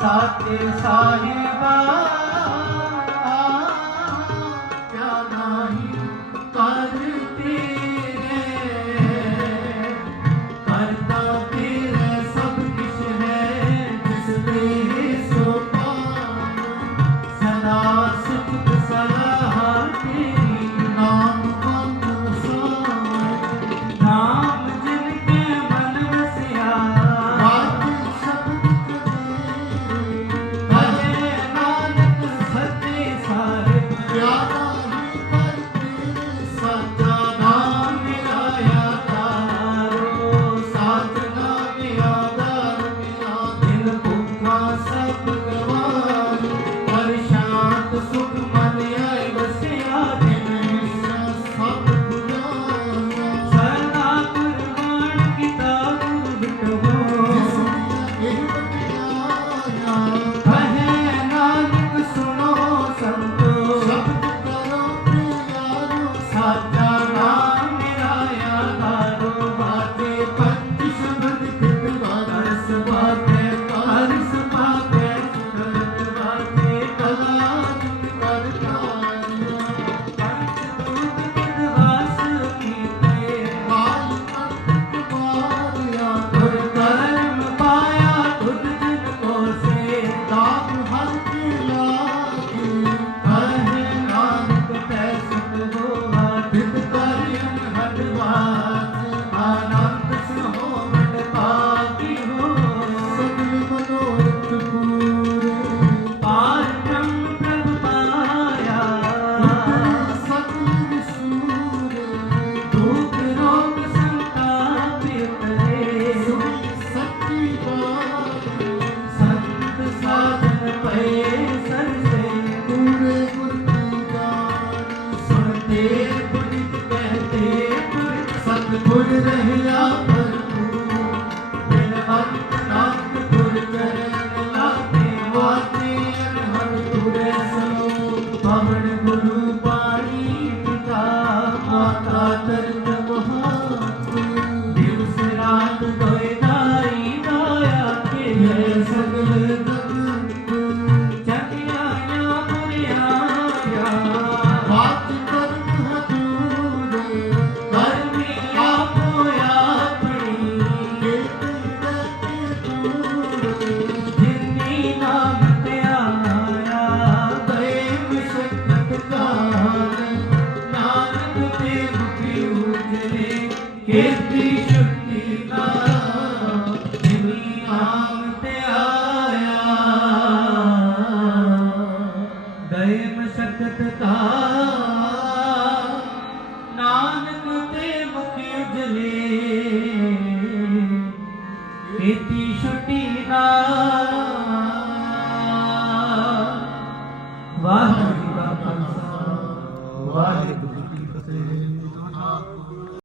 ਸਤਿ ਸਾਹਿਬਾ कहते पुनित कहते पुनित सतगुर रहया भरपूर बिनवंत नाथ गुर करण लाते वाते अनहर तुरे सलो पवन गुरु पाणी पिता माता तर्क महा Give me your love.